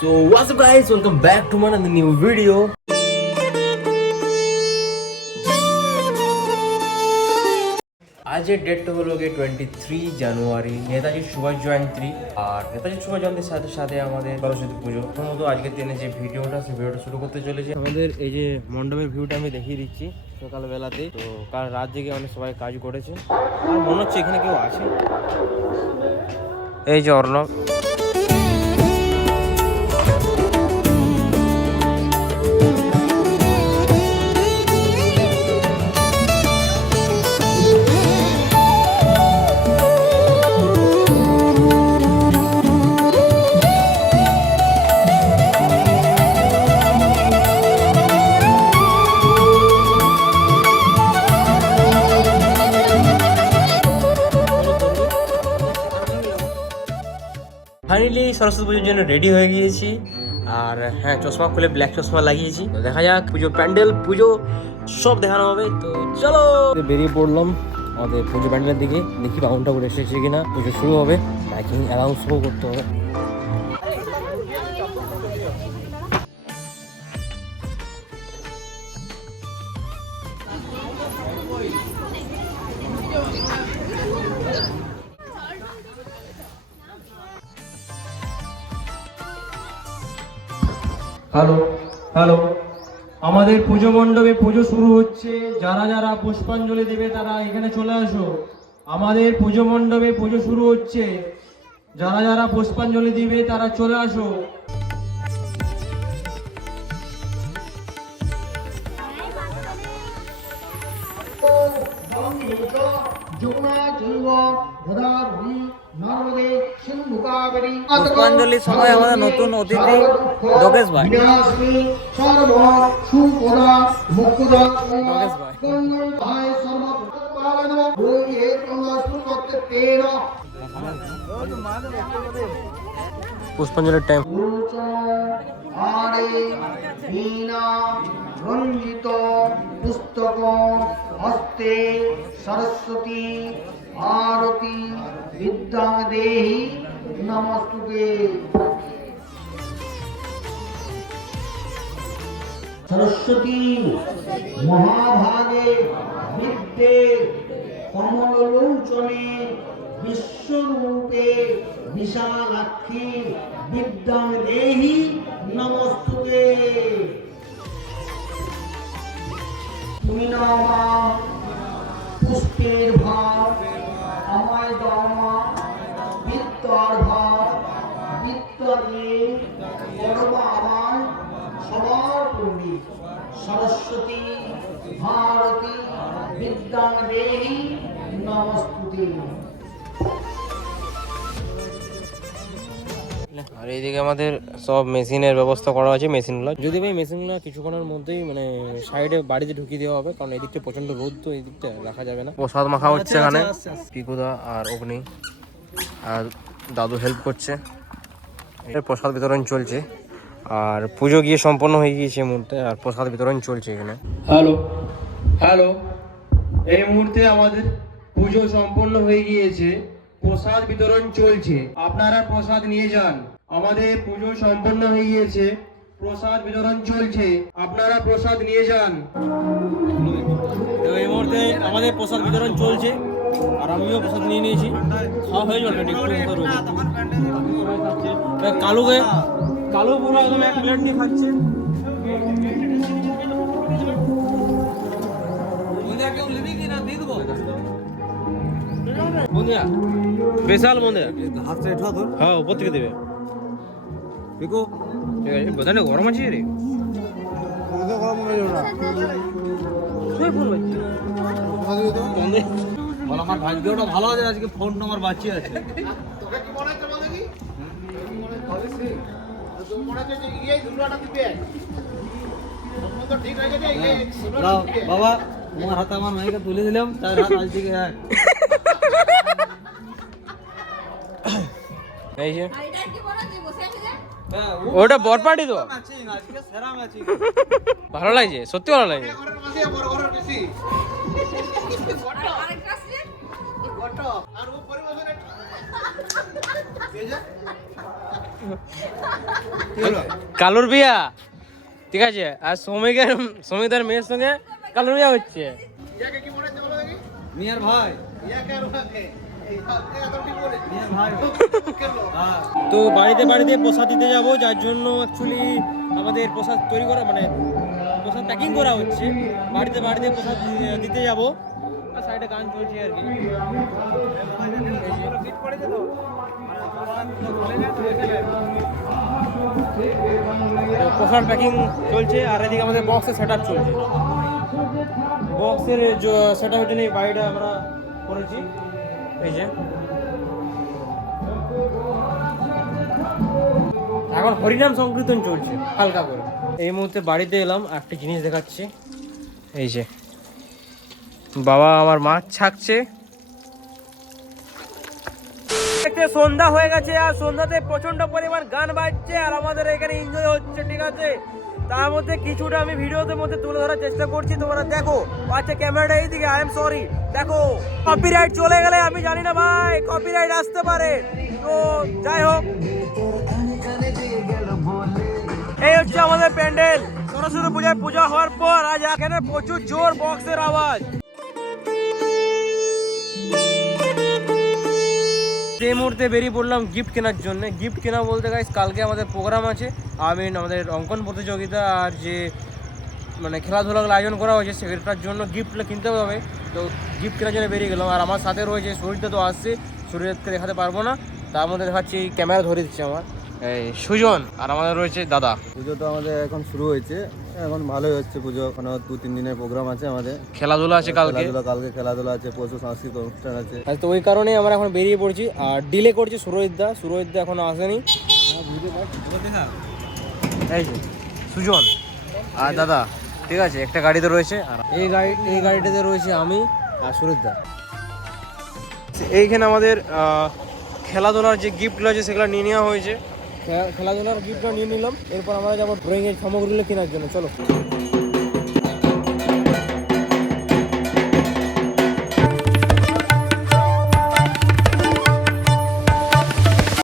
So what's up guys, welcome back to another new video. আজের ডেটটা হলো গিয়ে 23 জানুয়ারি, নেতাজি সুভাষ জয়ন্তী। আর নেতাজি সুভাষ জয়ন্তীর সাথে সাথে আমাদের সরস্বতী পুজো। প্রথমত আজকের দিনে যে ভিডিওটা, সেই ভিডিওটা শুরু করতে চলেছে। আমাদের এই যে মণ্ডপের ভিউটা আমি দেখিয়ে দিচ্ছি সকালবেলাতে। তো কাল রাত জেগে অনেক সবাই কাজ করেছে, আর মনে হচ্ছে এখানে কেউ আছে। এই যে অর্ণব। ফাইনালি সরস্বতী পুজোর জন্য রেডি হয়ে গিয়েছি। আর হ্যাঁ, চশমা খুলে ব্ল্যাক চশমা লাগিয়েছি। তো দেখা যাক, পুজো প্যান্ডেল, পুজো সব দেখানো হবে। তো চলো বেরিয়ে পড়লাম আমাদের পুজো প্যান্ডেলের দিকে। দেখি রাউন্ড ঠাকুর এসেছে কিনা। পুজো শুরু হবে, বাইকিং অ্যানাউন্সও করতে হবে। হ্যালো হ্যালো, আমাদের পুজো মণ্ডপে পুজো শুরু হচ্ছে। যারা যারা পুষ্পাঞ্জলি দেবে তারা এখানে চলে আসো। আমাদের পুজো মণ্ডপে পুজো শুরু হচ্ছে। যারা যারা পুষ্পাঞ্জলি দিবে তারা চলে আসো। পুষ্পাঞ্জলির সময় আমাদের নতুন অতিথি যোগেশ ভাই। পুষ্পাঞ্জলির টাইম। রঞ্জিত পুস্তক হস্তে সরস্বতী আরতি বিদ্যাং দেহি নমস্তুতে। সরস্বতী মহাভাগে বিদ্যে কমললোচনে বিশ্বরূপে বিশালাক্ষী বিদ্যাং দেহি নমস্তুতে। তুমি নামা পুষ্পের ভাব আমায় দামা বিদ্যার ভাব, বিদ্যা দিয়ে করবা আমার সবার পূর্ণি। সরস্বতী ভারতী বিদ্যাং দেহি নমস্তুতে। আর এইদিকে আমাদের সব মেশিনের ব্যবস্থা করা আছে। মেশিনগুলো যদি ভাই মেশিনগুলো কিছুক্ষণের মধ্যেই মানে সাইডে বাড়িতে ঢুকিয়ে দেওয়া হবে, কারণ এই দিকটা প্রচন্ড রোদ, তো এই দিকটা রাখা যাবে না। প্রসাদ মাখা হচ্ছে এখানে। পিকুদা আর অগ্নি আর দাদু হেল্প করছে। প্রসাদ বিতরণ চলছে, আর পুজো গিয়ে সম্পন্ন হয়ে গিয়েছে এই মুহূর্তে, আর প্রসাদ বিতরণ চলছে এখানে। হ্যালো হ্যালো, এই মুহূর্তে আমাদের পুজো সম্পন্ন হয়ে গিয়েছে, প্রসাদ বিতরণ চলছে। আপনারা প্রসাদ নিয়ে যান। আমাদের পুজো সম্পন্ন হয়ে গিয়েছে, প্রসাদ বিতরণ চলছে, আপনারা প্রসাদ নিয়ে যান। এই মুহূর্তে আমাদের প্রসাদ বিতরণ চলছে, আর আমিও প্রসাদ নিয়ে নিয়েছি। খাওয়া হয়ে যাবে। কালু পুরো একদম এক প্লেট নিয়ে খাচ্ছে। বন্ধুরা স্পেশাল বন্ধুরা, হ্যাঁ উপর থেকে দেবে। দেখো ঠিক আছে, বোঝানো গরম আছে রে। আমার ভাগ্যটা ভালো আছে, আজকে ফোন নম্বর বাঁচিয়ে আছে। বাবা তোমার হাতে আমার মেয়েকে তুলে দিলাম, তার হাত আজ থেকে এক। এই যে ওটা বরপাটি তো ভালো লাগছে, সত্যি ভালো লাগছে। আর ও পরিবেশনে কালুর বিয়া, ঠিক আছে। আর শ্রমিকদের মেয়ের সঙ্গে কালুর বিয়া হচ্ছে। মিয়ার ভাই তো বাড়িতে বাড়িতে প্রসাদ দিতে যাব, যার জন্য অ্যাকচুয়ালি আমাদের প্রসাদ তৈরি করা মানে প্রসাদ প্যাকিং করা হচ্ছে। বাড়িতে বাড়িতে প্রসাদ দিতে যাব, আর সাইডে গান চলছে আর কি। প্রসাদ প্যাকিং চলছে, আর এদিকে আমাদের বক্সের সেট আপ চলছে। বক্সের সেট আপের জন্য এই বাড়িটা আমরা করেছি। এই যে এখন হরিনাম সংকীর্তন চলছে হালকা করে। এই মুহূর্তে বাড়িতে এলাম, একটা জিনিস দেখাচ্ছি। এই যে বাবা আমার মাছ ছাকছে। সন্ধ্যা হয়ে গেছে, আর সন্ধ্যাতে প্রচন্ড পরিমাণ গান বাজছে, আর আমাদের এখানে এনজয় হচ্ছে, ঠিক আছে। তার মধ্যে কিছুটা আমি ভিডিওতে মধ্যে তুলে ধরার চেষ্টা করছি, তোমরা দেখো। আচ্ছা ক্যামেরাটা এইদিকে, আই এম সরি। দেখো কপিরাইট চলে গেলে আমি জানি না ভাই, কপিরাইট আসতে পারে। তো যাই হোক, এই হচ্ছে আমাদের প্যান্ডেল। সরস্বতী পূজার পূজা হওয়ার পর আজ এখানে প্রচুর জোর বক্সের আওয়াজ। এই মুহূর্তে বেরিয়ে পড়লাম গিফট কেনার জন্য। গিফট কেনা বলতে গাইস, কালকে আমাদের প্রোগ্রাম আছে, আমাদের অঙ্কন প্রতিযোগিতা আর যে মানে খেলাধুলাগুলো আয়োজন করা হয়েছে, সেটার জন্য গিফটগুলো কিনতে হবে। তো গিফট কেনার জন্য বেরিয়ে গেলাম। আর আমার সাথে রয়েছে শরীরটা, তো আসছে, শরীরকে দেখাতে পারবো না, তার মধ্যে দেখাচ্ছি ক্যামেরা ধরে দিচ্ছে আমার এই সুজন। আর আমাদের রয়েছে দাদা। পুজো তো আমাদের এখন শুরু হয়েছে, এখন ভালোই হচ্ছে পুজো। ওখানে 2-3 দিনের প্রোগ্রাম আছে আমাদের, খেলাধুলা আছে কালকে, কালকে খেলাধুলা আছে, পরশু সাংস্কৃতিক অনুষ্ঠান আছে। তো ওই কারণে আমরা এখন বেরিয়ে পড়ছি। আর ডিলে করছে সুরজিৎদা এখনো আসেনি। এই যে সুজন আর দাদা, ঠিক আছে, একটা গাড়িতে রয়েছে। আর এই গাড়িটাতে রয়েছে আমি আর সুরজিৎদা। এইখানে আমাদের খেলাধুলার যে গিফটগুলো আছে সেগুলো নিয়ে নেওয়া হয়েছে। খেলাধুলার গিফটটা নিয়ে নিলাম। এরপর আমরা যাবো ড্রয়িংয়ের সামগ্রীগুলো কেনার জন্য। চলো।